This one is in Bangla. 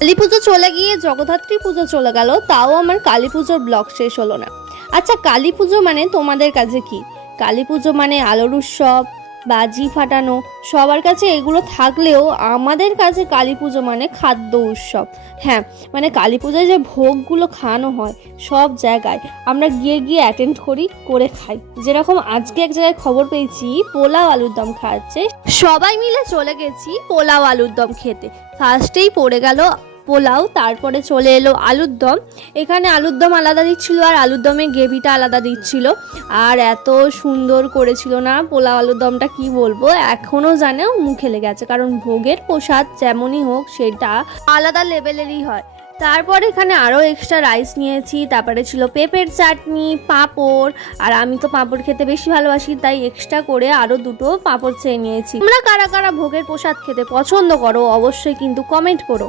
কালী পুজো চলে গিয়ে জগদ্ধাত্রী পুজো চলে গেল, তাও আমার কালী পুজোর ব্লগ শেষ হলো না। আচ্ছা, কালী পুজো মানে তোমাদের কাছে কি? কালী পুজো মানে আলোর উৎসব, বাজি ফাটানো, সবার কাছে এগুলো থাকলেও আমাদের কাছে কালী পুজো মানে খাদ্য উৎসব। হ্যাঁ, মানে কালী পুজোয় যে ভোগগুলো খাওয়ানো হয় সব জায়গায় আমরা গিয়ে গিয়ে অ্যাটেন্ড করি, করে খাই। যেরকম আজকে এক জায়গায় খবর পেয়েছি পোলাও আলুর দম খাওয়াচ্ছে, সবাই মিলে চলে গেছি পোলাও আলুর দম খেতে। ফার্স্টেই পড়ে গেল পোলাও, তারপরে চলে এলো আলুর দম। এখানে আলুর দম আলাদা দিচ্ছিল আর আলুর দমে গ্রেভিটা আলাদা দিচ্ছিল, আর এত সুন্দর করেছিল না পোলাও আলুর দমটা, কি বলবো, এখনও জানে মুখে লেগে আছে। কারণ ভোগের প্রসাদ যেমনই হোক সেটা আলাদা লেভেলেরই হয়। তারপর এখানে আরও এক্সট্রা রাইস নিয়েছি, তারপরে ছিল পেঁপের চাটনি, পাঁপড়, আর আমি তো পাঁপড় খেতে বেশি ভালোবাসি তাই এক্সট্রা করে আরও দুটো পাঁপড় চেয়ে নিয়েছি। তোমরা কারা কারা ভোগের প্রসাদ খেতে পছন্দ করো অবশ্যই কিন্তু কমেন্ট করো।